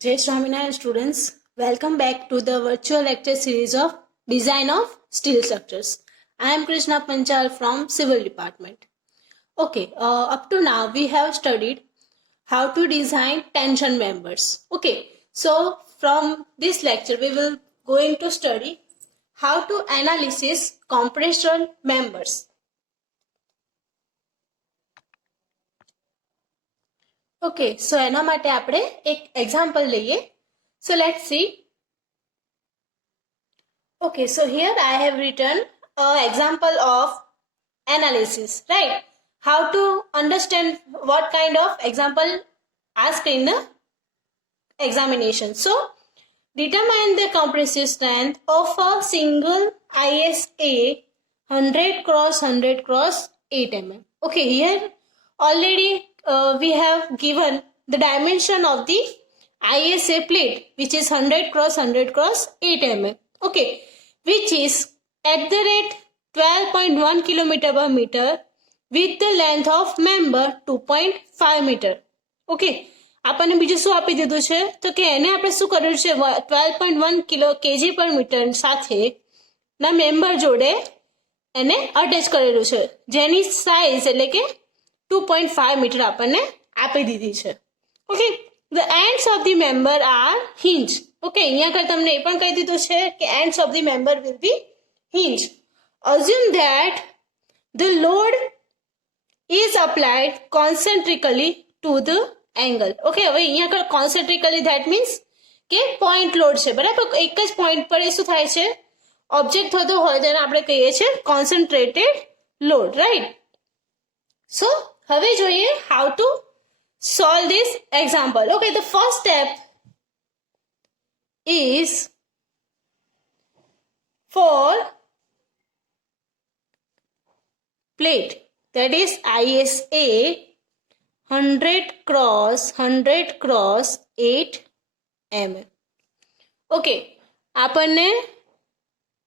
Jai Swaminarayan students, welcome back to the virtual lecture series of Design of Steel Structures. I am Krishna Panchal from Civil Department. Okay, up to now we have studied how to design tension members. Okay, so from this lecture we will going to study how to analysis compression members. Okay, so એના માટે આપણે એક example લઈએ. So let's see. Okay, so here I have written an example of analysis, right? How to understand what kind of example asked in the examination. So, determine the compressive strength of a single ISA 100 cross 100 cross 8 mm. Okay, here already we have given the dimension of the ISA plate, which is 100 cross 100 cross 8 mm. Okay, which is at the rate 12.1 kilometer per meter with the length of member 2.5 meter. Okay, આપણને બીજું શું આપી દીધું છે તો કે એને આપણે શું કર્યું છે 12.1 કિલો કેજી પર મીટર સાથે ના મેમ્બર જોડે એને અટેચ કરેલું છે જેની સાઇઝ એટલે કે 2.5 મીટર આપણને આપી દીધી છે. Okay, the ends of the member are hinge. Okay, અહીંયા આગળ તમને એ પણ કહી દીધું છે કે ends of the member will be hinge. Assume that the load is applied concentrically to the angle. Okay, હવે અહીંયા આગળ concentrically that means કે point load છે, બરાબર? એક જ point પર એ શું થાય છે ઓબ્જેક્ટ થતો હોય તેને આપણે કહીએ છીએ concentrated load, right? So હવે જોઈએ how to solve this example. Okay, the first step is for plate, that is ISA 100 cross 100 cross 8 mm. Okay, આપણને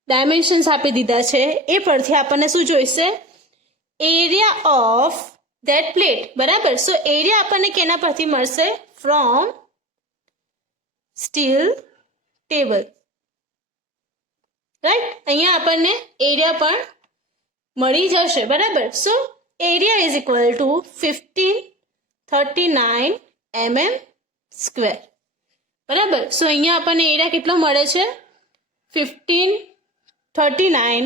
ડાયમેન્શન્સ આપી દીધા છે એ પરથી આપણને શું જોઈશે એરિયા ઓફ that plate, બરાબર? સો એરિયા આપણને કેના પરથી મળશે ફ્રોમ સ્ટીલ ટેબલ, રાઈટ? અહીંયા આપણને એરિયા પણ મળી જશે, બરાબર? So area is equal to 1539 mm square, બરાબર? સો અહીંયા આપણને એરિયા કેટલો મળે છે 1539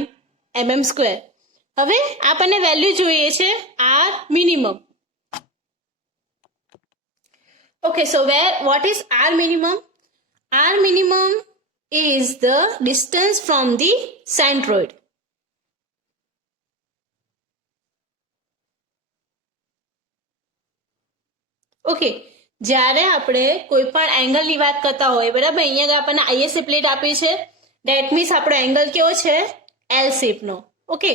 mm સ્ક્વેર. હવે આપણને વેલ્યુ જોઈએ છે r minimum. Okay, so what is R minimum? R minimum is the distance from the centroid. Okay, જ્યારે આપણે કોઈ પણ એંગલની વાત કરતા હોય, બરાબર? અહીંયા આપણને આઈએસએ પ્લેટ આપી છે, ધેટ મીન્સ આપણો એંગલ કેવો છે એલ શેપનો. ઓકે,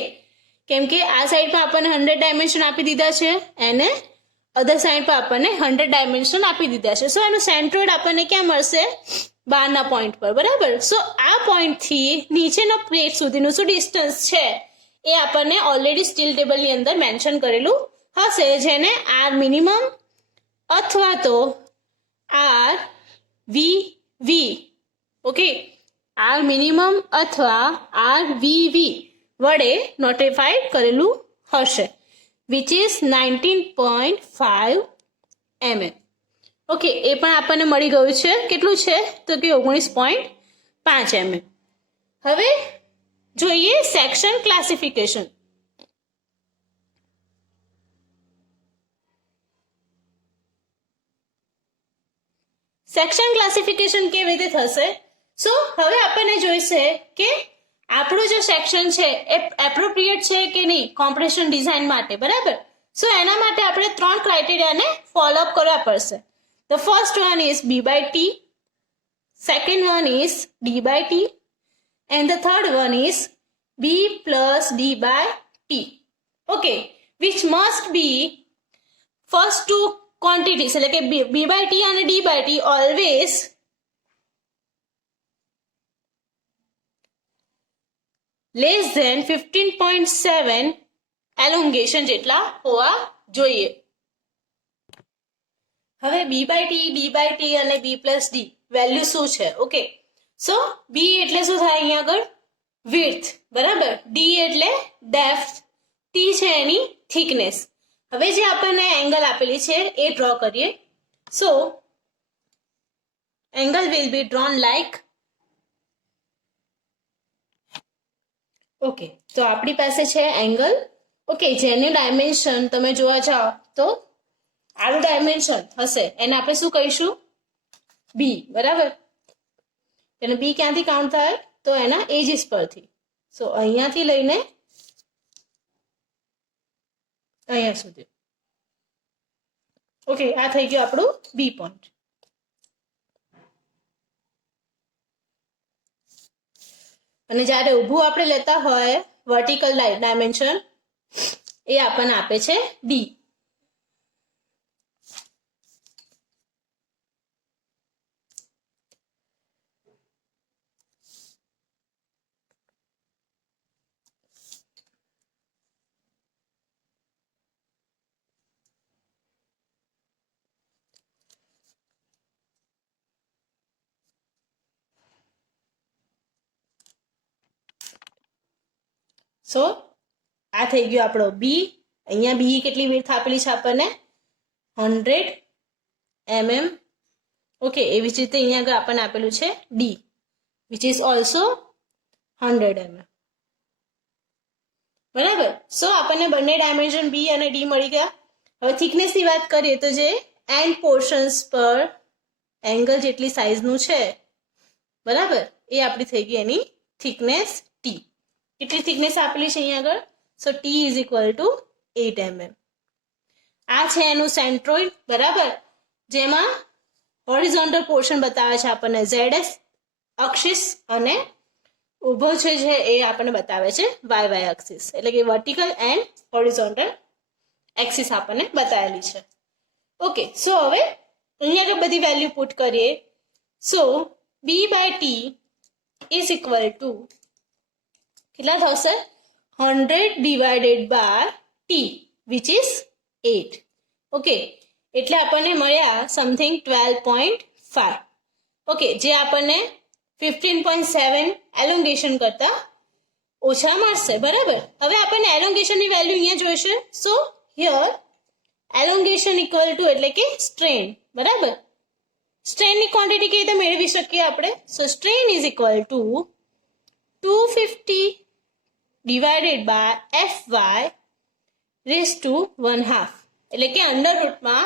કેમ કે આ સાઈડ પર આપણને 100 ડાયમેન્શન આપી દીધા છે અને અધર સાઈડ પર આપણને 100 ડાયમેન્શન આપી દીધા છે. સો એનું સેન્ટ્રોઇડ આપણને ક્યાં મળશે 12ના પોઈન્ટ પર, બરાબર? સો આ પોઈન્ટથી નીચેનો પ્લેટ સુધીનું શું ડિસ્ટન્સ છે એ આપણને ઓલરેડી સ્ટીલ ટેબલની અંદર મેન્શન કરેલું હશે, જેને આર મિનિમમ અથવા તો આર વી, ઓકે, આર મિનિમમ અથવા આર વી વડે નોટિફાઈડ કરેલું હશે, વિચ ઇઝ 19.5 mm. ઓકે, એ પણ આપણને મળી ગયું છે. કેટલું છે તો કે 19.5 mm. હવે જોઈએ સેક્શન ક્લાસિફિકેશન. સેક્શન ક્લાસિફિકેશન કેવી રીતે થશે? સો હવે આપણને જોઈશે કે આપણું જે સેક્શન છે એ એપ્રોપ્રિએટ છે કે નહીં કોમ્પ્રેશન ડિઝાઇન માટે, બરાબર? સો એના માટે આપણે 3 ક્રાઇટેરિયાને ફોલો અપ કરવા પડશે. The first one is B/T, second one is D/T and the third one is B plus D/T. Okay, which must be first two quantities એટલે કે B/T અને D/T always less than 15.7 elongation જેટલા હોવા જોઈએ. હવે b/t અને b+d value શું છે? ઓકે, સો b એટલે શું થાય અહીંયા આગળ? વિડ્થ, બરાબર. ડી એટલે ડેપ્થ, ટી છે એની થિકનેસ. હવે જે આપણને એંગલ આપેલી છે એ ડ્રો કરીએ. So angle will be drawn like, okay, તો આપણી પાસે છે એંગલ, ઓકે, જેની ડાયમેન્શન તમે જોવા જાઓ તો આનું ડાયમેન્શન હશે એને આપણે શું કહીશું? બી, બરાબર. એને બી ક્યાંથી કાઉન્ટ થાય? તો એના એજીસ પરથી. સો અહીંયાથી લઈને અહીંયા સુધી. ઓકે, આ થઈ ગયું આપણું બી પોઈન્ટ. અને જ્યારે ઊભું આપણે લેતા હોય વર્ટિકલ ડાયમેન્શન એ આપણને આપે છે ડી. સો આ થઈ ગયો આપણો બી. અહીંયા બી કેટલી વિડ્થ આપેલી છે આપણને? 100 mm. ઓકે, એવી જ રીતે અહીંયા આગળ આપણને આપેલું છે D which is also 100 mm. બરાબર. સો આપણને બંને ડાયમેન્શન બી અને ડી મળી ગયા. હવે થિકનેસની વાત કરીએ તો જે એન્ડ પોર્શન્સ પર એંગલ જેટલી સાઇઝનું છે, બરાબર, એ આપણી થઈ ગઈ એની થિકનેસ ટી. કેટલી થિકનેસ આપેલી છે અહીંયા આગળ? So T is equal to 8 mm. આ છે એનું સેન્ટ્રોઇડ, બરાબર, જેમાં હોરિઝોન્ટલ પોર્શન બતાવે છે આપણને ZS અક્ષિસ અને ઊભો છે જે એ આપણને બતાવે છે YY એક્સિસ, એટલે કે વર્ટિકલ એન્ડ હોરિઝોન્ટલ એક્સિસ આપણને બતાવેલી છે. ઓકે, સો હવે અહીંયા આગળ બધી વેલ્યુ પુટ કરીએ. સો b/t ઇઝ ઇક્વલ ટુ કેટલા થશે? 100 divided by t which is 8. Okay, એટલે આપણને મળ્યા સમથિંગ 12.5. ઓકે, જે આપણને 15.7 એલોંગેશન કરતા ઓછા મળશે, બરાબર. હવે આપણને એલોંગેશનની વેલ્યુ અહીંયા જોઈશે. સો હિયર એલોંગેશન ઇક્વલ ટુ એટલે કે સ્ટ્રેન, બરાબર. સ્ટ્રેનની ક્વોન્ટિટી કેવી રીતે મેળવી શકીએ આપણે? So strain is equal to 250 divided by fy raise to 1/2, એટલે કે અંડર રૂટમાં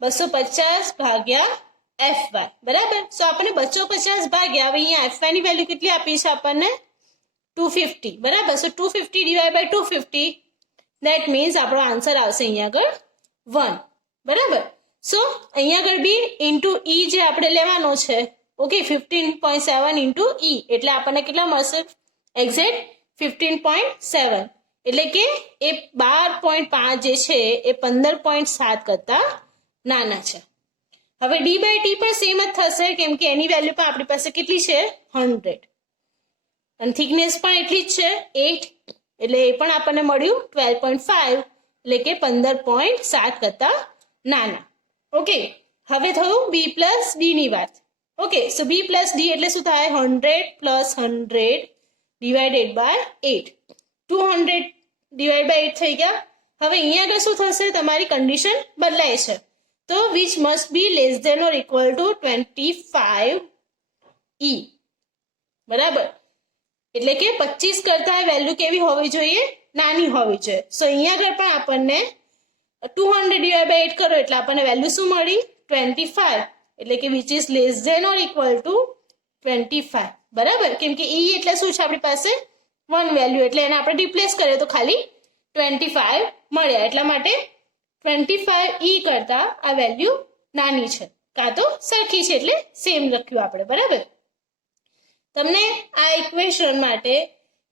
250 ભાગ્યા fy, બરાબર. સો આપણને 250 ભાગ્યા, હવે અહીંયા fy ની વેલ્યુ કેટલી આપી છે આપણને? 250, બરાબર. સો 250 ડિવાઇડ બાય 250 દેટ મીન્સ આપણો આન્સર આવશે અહીંયા આગળ 1, બરાબર. સો અહીંયા આગળ બી ઇન્ટુ ઈ જે આપણે લેવાનો છે, ઓકે, 15.7 ઇન્ટુ ઈ એટલે આપણને કેટલા મળશે? એક્ઝેક્ટ 15.7, એટલે કે એ 12.5 જે છે એ 15.7 કરતા નાના છે. હવે d/t પણ સેમ જ થશે કેમ કે એની વેલ્યુ પણ આપણી પાસે કેટલી છે? 100 અને થિકનેસ પણ એટલી જ છે 8, એટલે એ પણ આપણને મળ્યું 12.5, એટલે કે 15.7 કરતા નાના. ઓકે, હવે થયું b+d ની વાત. ઓકે, સો b+d એટલે શું થાય? 100 + 100 ડિવાઇડેડ બાય 8, 200 ડિવાઇડ બાય 8 થઈ ગયા. હવે અહીંયા આગળ શું થશે? તમારી કન્ડિશન બદલાય છે, તો which must be less than or equal to 25e, બરાબર. એટલે કે 25 કરતા વેલ્યુ કેવી હોવી જોઈએ? નાની હોવી જોઈએ. સો અહીંયા આગળ પણ આપણને 200 ડિવાઇડ બાય 8 કરો એટલે આપણને વેલ્યુ શું મળી? 25, એટલે કે which is less than or equal to 25, બરાબર. કેમ કે ઈ એટલે શું છે આપણી પાસે? 1 વેલ્યુ, એટલે એને આપણે રિપ્લેસ કરીએ તો ખાલી 25 મળ્યા, એટલા માટે 25e કરતા આ વેલ્યુ નાની છે, કાં તો સરખી છે એટલે સેમ લખ્યું આપણે, બરાબર. તમને આ ઇક્વેશન માટે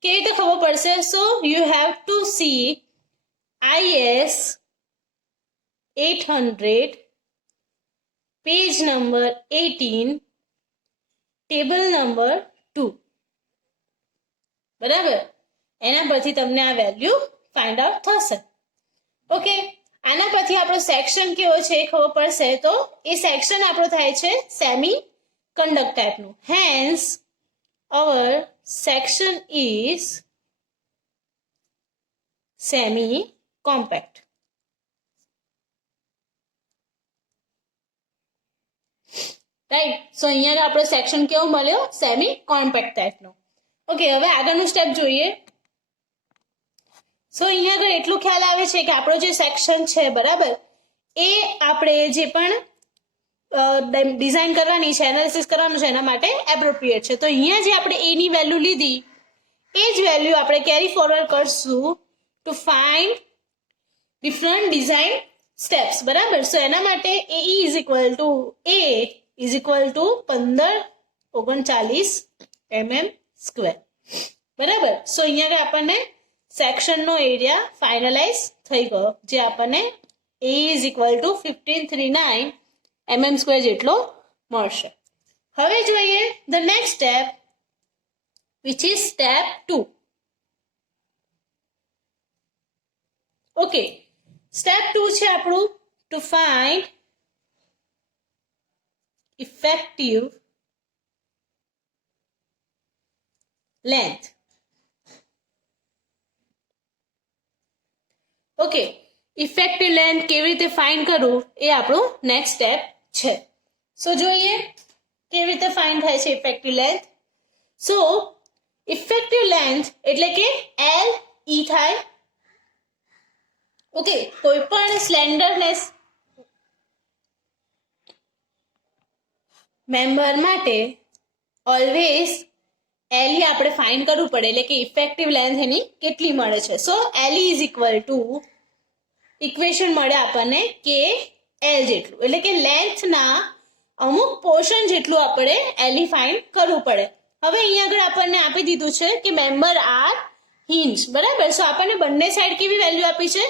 કેવી રીતે ખબર પડશે? So you have to C IS 800 page number 18 table number 2, બરાબર. એના પરથી તમને આ વેલ્યુ ફાઇન્ડ આઉટ થશે. ઓકે, આના પરથી આપણો સેક્શન કેવો છે એ ખબર પડશે. તો એ સેક્શન આપણો થાય છે સેમી કંડક્ટર ટાઈપનું. Hence our section is semi compact. Right. So અહીંયા આપણો સેક્શન કેવો મળ્યો? Semi compact ટાઈપનો. ઓકે, હવે આગળનું સ્ટેપ જોઈએ. સો અહીંયા આગળ એટલું ખ્યાલ આવે છે કે આપણો જે સેક્શન છે બરાબર, એ આપણે જે પણ ડિઝાઇન કરવાની છે, એનાલિસિસ કરવાનું છે, એના માટે એપ્રોપ્રિએટ છે. તો અહીંયા જે આપણે એ ની વેલ્યુ લીધી એ જ વેલ્યુ આપણે કેરી ફોરવર્ડ કરશું to find different design steps. બરાબર. સો એના માટે એ ઇઝ ઇક્વલ ટુ 1539 mm². બરાબર. સો અહીંયા આપણને સેક્શનનો એરિયા ફાઇનલાઇઝ થઈ ગયો, જે આપણને એ ઇઝ ઇક્વલ ટુ 1539 mm² જેટલો મળશે. હવે જોઈએ the next step, which is step 2. Okay, step 2 છે આપણું to find effective length. Okay, effective length કેવી રીતે ફાઇન્ડ કરવું એ આપણું નેક્સ્ટ સ્ટેપ છે. સો જોઈએ કેવી રીતે ફાઇન્ડ થાય છે ઇફેક્ટિવ લેન્થ. સો ઇફેક્ટિવ લેન્થ એટલે કે LE થાય. ઓકે, કોઈ પણ સ્લેન્ડરનેસ મેમ્બર માટે ઓલવેઝ LE આપણે ફાઇન્ડ કરવું પડે, એટલે કે ઇફેક્ટિવ લેન્થ એની કેટલી મળે છે. સો LE is equal to equation મળે આપણને કે L જેટલું, એટલે કે લેન્થના અમુક પોર્શન જેટલું આપણે LE ફાઇન્ડ કરવું પડે. હવે અહીંયા આગળ આપણને આપી દીધું છે કે મેમ્બર આર હિન્જ. બરાબર. સો આપણને બંને સાઈડ કેવી વેલ્યુ આપી છે?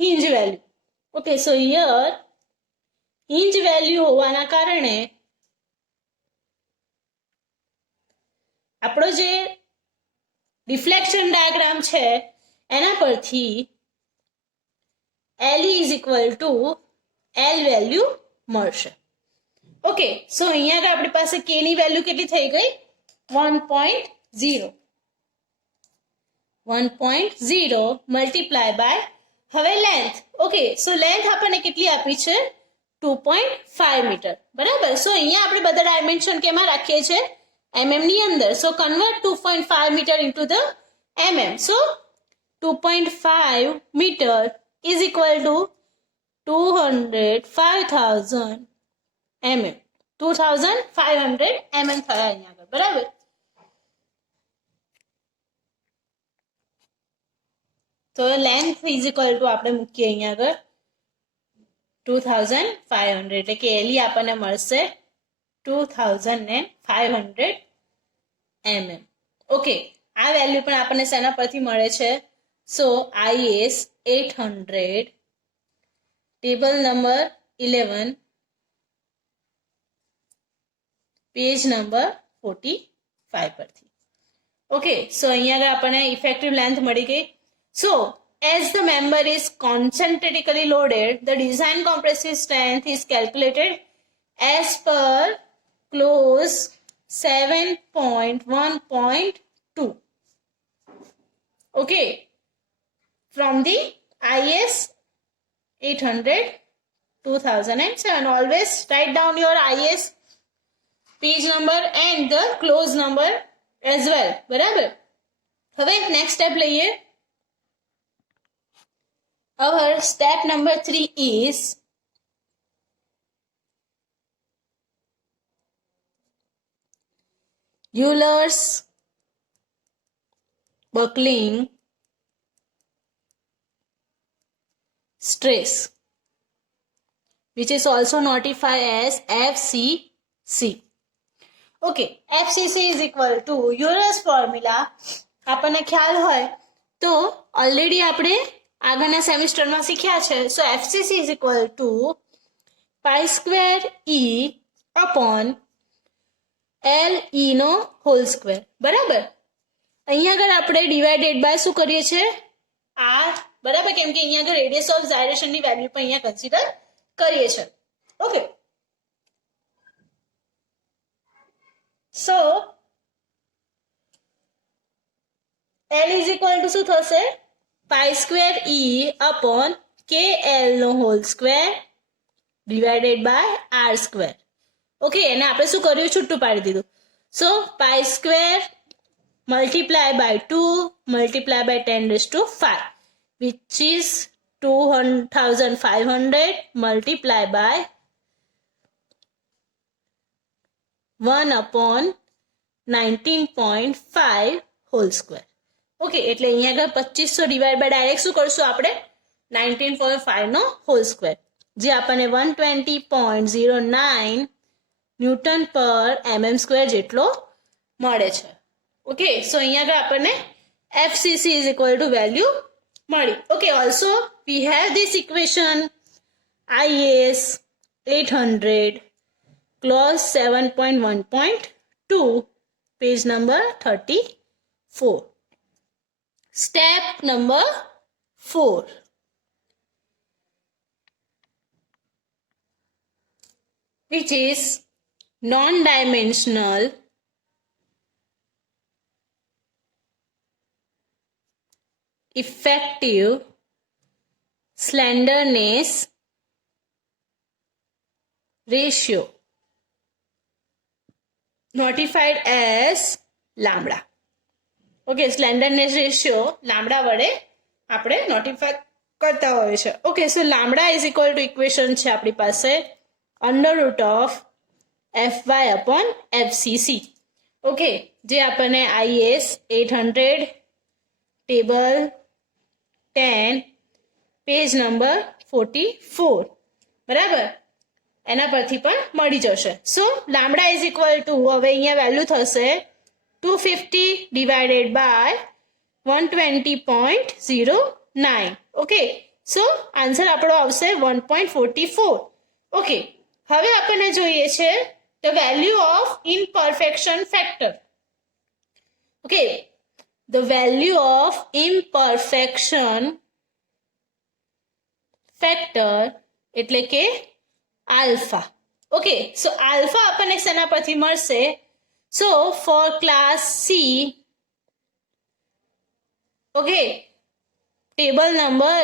Hinge value. Okay, so here hinge value હોવાના કારણે આપણો જે ડિફ્લેક્શન ડાયાગ્રામ છે એના પરથી LE is equal two L value મળશે. ઓકે, સો અહીંયા આગળ આપણી પાસે K ની વેલ્યુ કેટલી થઈ ગઈ? 1.0 મલ્ટીપ્લાય બાય હવે લેન્થ. ઓકે, સો લેન્થ આપણને કેટલી આપી છે? 2.5 મીટર. બરાબર. સો અહીંયા આપણે બધા ડાયમેન્શન કેમાં રાખીએ છીએ? mm ની અંદર. So convert 2.5 metre into the mm. So 2.5 metre is equal to 205,000 mm. 2500 mm થયા અહીંયા આગળ. બરાબર. તો લેન્થ ઇઝ ઇક્વલ ટુ આપણે મૂકીએ અહીંયા આગળ 2500, એટલે કે LE આપણને મળશે 2500 mm. ઓકે, આ વેલ્યુ પણ આપણને શેના પરથી મળે છે? સો IS 800 table number 11 page number 45 પરથી. ઓકે, સો અહીંયા આગળ આપણને ઇફેક્ટિવ લેન્થ મળી ગઈ. So, as the member is concentrically loaded, the design compressive strength is calculated as per clause 7.1.2. Okay, from the IS 800 2007. Always write down your IS page number and the clause number as well. બરાબર. હવે next step લઈએ. Our step number 3 is Euler's buckling stress, which is also notified as FCC. Okay, FCC is equal to Euler's formula. આપણને ખ્યાલ હોય તો already આપણે આગળના સેમિસ્ટરમાં શીખ્યા છે. So FCC is equal to pi² E upon LE નો હોલ સ્ક્વેર. બરાબર. અહીંયા આગળ આપણે ડિવાઇડેડ બાય શું કરીએ છીએ? R બરાબર, કેમ કે અહીંયા આગળ રેડિયસ ઓફ જાયરેશનની વેલ્યુ પણ અહીંયા કન્સિડર કરીએ છીએ. Okay, so L is equal to શું થશે? Pi square E upon KL નો whole square divided by R square. Okay, એને આપણે શું કર્યું? છૂટું પાડી દીધું. So pi square multiply by 2 multiply by 10⁵, which is 2500 multiply by 1 upon 19.5 whole square. Okay, એટલે અહીંયા આગળ 2500 ડિવાઇડ બાય ડાયરેક્ટ શું કરશું આપણે? 19.5 નો હોલ સ્ક્વેર, જે આપણને 120.09 ન્યૂટન પર mm સ્ક્વેર જેટલો મળે છે. ઓકે, સો અહીંયા આગળ આપણને FCC is equal to value મળી. Okay, also we have this equation IS 800 clause 7.1.2 page number 34. Step number 4. Which is non-dimensional effective slenderness ratio, notified as lambda. Okay, slenderness ratio lambda વડે આપણે notify કરતા હોઈએ છે. Okay, so lambda is equal to equation છે આપણી પાસે √of FY upon FCC. Okay, જે આપણને IS 800 ટેબલ 10 પેજ નંબર 44 બરાબર, એના પરથી પણ મળી જશે. So lambda is equal to હવે અહીંયા વેલ્યુ થશે 250 divided by 120.09. Okay, so answer આપણો આવશે 1.44. ઓકે, હવે આપણને જોઈએ છે the value of imperfection factor. Okay, the value of imperfection factor એટલે કે આલ્ફા. ઓકે, સો આલ્ફા આપણને શેના પરથી મળશે? So for class C, okay, table number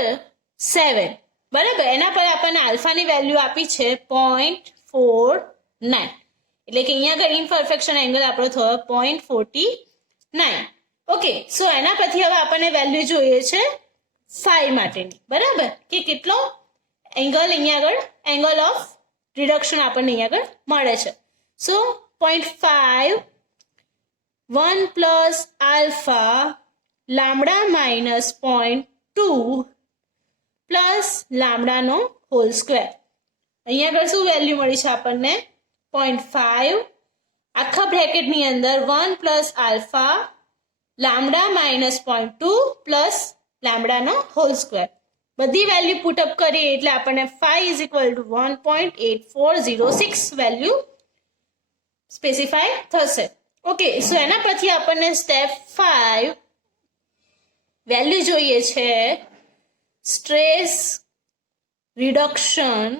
7 બરાબર, એના પર આપણને આલ્ફાની વેલ્યુ આપી છે 0.49, એટલે કે અહીંયા આગળ ઇમ્પરફેક્શન એંગલ આપણો થયો 0.49. ઓકે, સો એના પછી હવે આપણને વેલ્યુ જોઈએ છે ફાઈ માટેની બરાબર, કે કેટલો એંગલ અહીંયા આગળ એંગલ ઓફ રિડક્શન આપણને અહીંયા આગળ મળે છે. સો 0.5 1 plus alpha lambda minus 0.2 plus lambda નો હોલ સ્ક્વેર. અહીંયા આગળ શું વેલ્યુ મળી છે આપણને? 0.5 આખા બ્રેકેટની અંદર 1 plus alpha lambda minus 0.2 plus lambda નો હોલ સ્ક્વેર. બધી વેલ્યુ પુટઅપ કરીએ એટલે આપણને phi is equal to 1.8406 value specify થશે. ઓકે, સો એના પછી આપણને સ્ટેપ 5 વેલ્યુ જોઈએ છે સ્ટ્રેસ રિડક્શન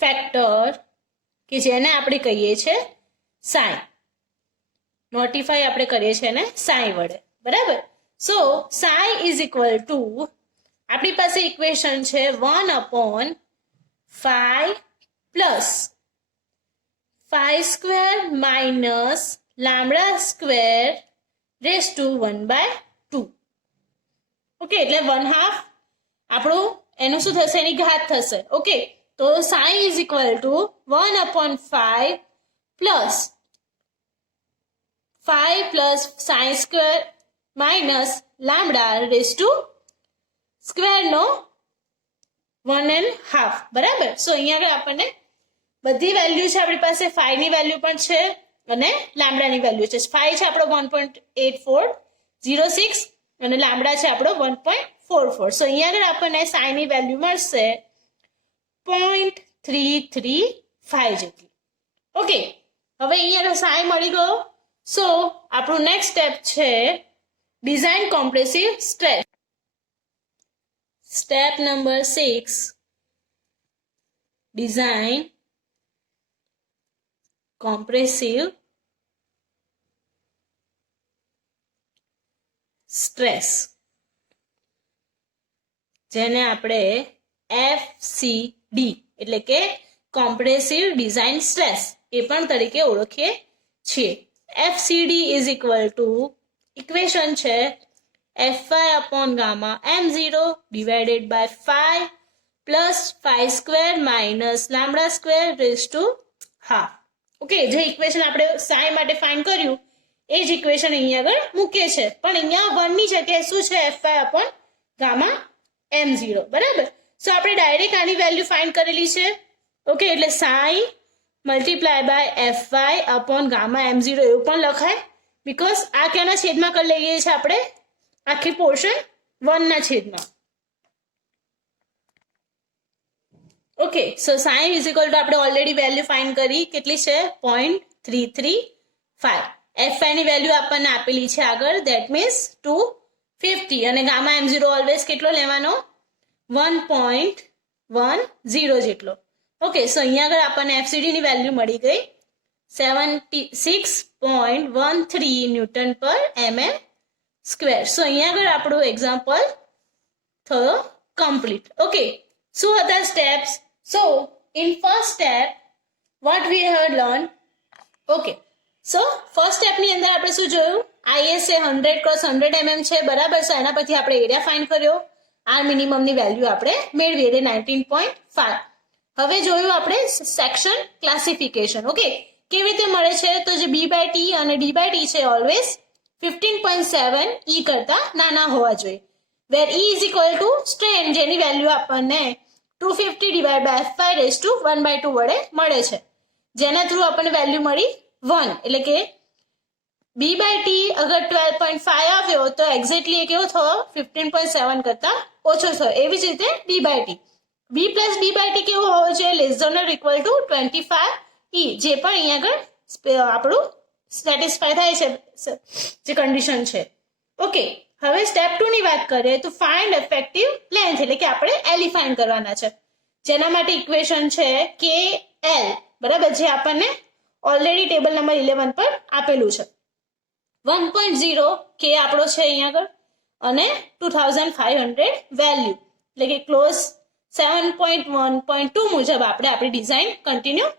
ફેક્ટર, કે જેને આપણે કહીએ છીએ સાઈ. નોટિફાઈ આપણે કરીએ છીએ એને સાઈ વડે બરાબર. સો સાઈ ઇઝ ઇક્વલ ટુ આપણી પાસે ઇક્વેશન છે 1/5 plus phi square minus lambda square raised to 1/2. Okay, એટલે 1/2 આપણું એનું શું થશે? એની ઘાત થશે. ઓકે, તો psi is equal to 1/5 plus 5 plus psi square minus lambda raise to square નો 1.5 બરાબર. સો અહીંયા આગળ આપણને બધી વેલ્યુ છે આપણી પાસે, ફાઈ ની વેલ્યુ પણ છે અને લામડાની વેલ્યુ છે. ફાઈ છે આપણો 1.8406 અને લામડા છે આપણો 1.44. સો અહીંયા આગળ આપણને સાઈ ની વેલ્યુ મળશે 0.335 જેટલી. ઓકે, હવે અહીંયા સાઈ મળી ગયો. સો આપણું નેક્સ્ટ સ્ટેપ છે design compressive stress. Step number 6, design compressive stress, જેને આપણે FCD એટલે કે કોમ્પ્રેસિવ ડિઝાઇન સ્ટ્રેસ એ પણ તરીકે ઓળખીએ છીએ. FCD is equal to equation છે Fy upon gamma m0 divided by phi plus phi square minus lambda square raised to half. Okay, જે ઇક્વેશન આપણે psi માટે ફાઇન્ડ કર્યું એ જ ઇક્વેશન અહીંયા આગળ મૂકે છે, પણ અહીંયા 1 ની જગ્યાએ શું છે? Fy upon gamma m0. બરાબર. સો આપણે ડાયરેક્ટ આની વેલ્યુ ફાઇન્ડ કરેલી છે. ઓકે, એટલે psi multiply by Fy upon gamma m0 એવું પણ લખાય, બીકોઝ આ ક્યાંના છેદમાં કરી લઈએ છીએ આપણે? આખી પોર્શન 1 ના છેદમાં. Okay, so sine is equal two આપણે ઓલરેડી વેલ્યુ ફાઇન્ડ કરી, કેટલી છે? 0.335. Fy ની વેલ્યુ આપણને આપેલી છે આગળ, ધેટ મીન્સ 250, અને ગામા m0 ઓલવેઝ કેટલો લેવાનો? 1.10 જેટલો. ઓકે, સો અહીંયા આગળ આપણને FCD ની વેલ્યુ મળી ગઈ 76.13 ન્યૂટન પર mm સ્ક્વેર. સો અહીંયા આગળ આપણું એક્ઝામ્પલ થયો કમ્પ્લીટ. ઓકે, શું હતા steps? So in first step what we have learn. Okay, so first સ્ટેપની અંદર આપણે શું જોયું? ISA 100x100 mm છે. બરાબર. સો એના પછી આપણે એરિયા ફાઇન્ડ કર્યો, આર મિનિમમની વેલ્યુ આપણે મેળવી એટલે 19.5. હવે જોયું આપણે સેક્શન ક્લાસિફિકેશન. ઓકે, કેવી રીતે મળે છે? તો જે B/T અને D/T છે ઓલવેઝ 15.7 E કરતા નાના હોવા જોઈએ, where E is equal to strain, જેની વેલ્યુ આપણને 250 divide by Fy raise to 1/2 વડે મળે છે, જેના થ્રુ આપણને વેલ્યુ મળી 1. એટલે કે B/T અગર 12.5 આવ્યો તો એક્ઝેક્ટલી એ કેવો થયો? 15.7 કરતા ઓછો થયો. એવી જ રીતે D/T, B પ્લસ D/T કેવો હોવો જોઈએ? Less than or equal to 25 E, જે પણ અહીંયા આગળ આપણું સેટિસ્ફાય થાય છે જે કન્ડિશન છે. ઓકે, હવે સ્ટેપ 2 ની વાત કરીએ તો ફાઇન્ડ ઇફેક્ટિવ લેન્થ, એટલે કે આપણે L ફાઇન્ડ કરવાના છે, જેના માટે ઇક્વેશન છે KL. બરાબર, જે આપણને ઓલરેડી ટેબલ નંબર 11 પર આપેલું છે. 1.0 K આપણો છે અહીંયા આગળ, અને 2500 વેલ્યુ, એટલે કે ક્લોઝ 7.1.2 મુજબ આપણે આપણી ડિઝાઇન કન્ટિન્યુ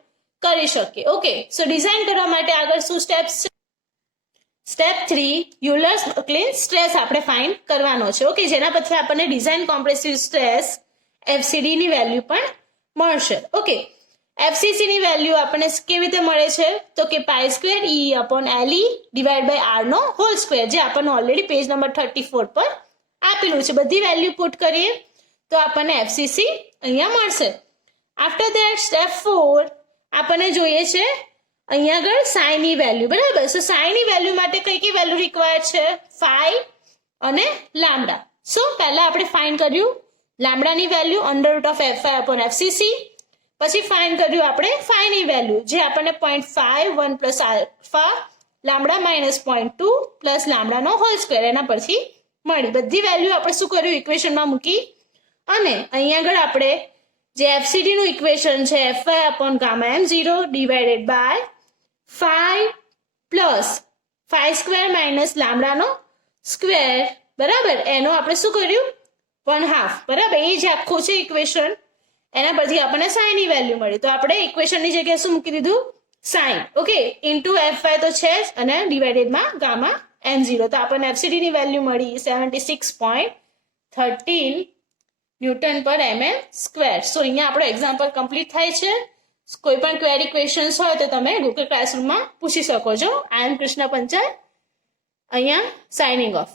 કરી શકીએ. ઓકે, સો ડિઝાઇન કરવા માટે આગળ શું સ્ટેપ્સ છે? સ્ટેપ 3 યુલર્સ બકલિન સ્ટ્રેસ આપણે ફાઇન્ડ કરવાનો છે. ઓકે, જેના પછી આપણને ડિઝાઇન કોમ્પ્રેસિવ સ્ટ્રેસ FCD ની વેલ્યુ પણ મળશે. ઓકે, FCC ની વેલ્યુ આપણને કેવી રીતે મળે છે? તો કે π² E upon LE divide by R નો હોલ સ્ક્વેર, જે આપણને ઓલરેડી પેજ નંબર 34 પર આપેલું છે. બધી વેલ્યુ પુટ કરીએ તો આપણને FCC અહીંયા મળશે. આફ્ટર ધેટ સ્ટેપ 4 આપણને જોઈએ છે અહીંયા આગળ સાઈ ની વેલ્યુ. બરાબર. સો સાઈ ની વેલ્યુ માટે કઈ કઈ વેલ્યુ રિક્વાયર્ડ છે? ફાઈ અને લામ્બડા. સો પહેલા આપણે ફાઇન્ડ કર્યું લામ્બડાની વેલ્યુ √Fy upon FCC. પછી ફાઇન્ડ કર્યું આપણે ફાઈ ની વેલ્યુ, જે આપણને 0.5 1 plus alpha lambda minus 0.2 plus લામ્બડાનો હોલ સ્ક્વેર એના પરથી મળી. બધી વેલ્યુ આપણે શું કર્યું? ઇક્વેશનમાં મૂકી, અને અહીંયા આગળ આપણે જે FCD નું ઇક્વેશન છે Fy upon gamma m0 divided by phi plus phi² minus લામ્બડાનો સ્ક્વેર. બરાબર, એનો આપણે શું કર્યું? 1/2. બરાબર, એ જ આખું છે ઇક્વેશન. એના પરથી આપણને સાઈ ની વેલ્યુ મળી, તો આપણે ઇક્વેશનની જગ્યાએ શું મૂકી દીધું? સાઇન. ઓકે, ઇન્ટુ Fy તો છે જ, અને ડિવાઇડેડમાં ગામા m0, તો આપણને FCD ની વેલ્યુ મળી 76.13 ન્યૂટન પર mm સ્ક્વેર. સો અહીંયા આપણો એક્ઝામ્પલ કમ્પ્લીટ થાય છે. કોઈ પણ ક્વેરી ક્વેશ્ચન્સ હોય તો તમે ગૂગલ ક્લાસરૂમમાં પૂછી શકો છો. આઈ એમ કૃષ્ણ પંચાલ, અહીંયા સાઇનિંગ ઓફ.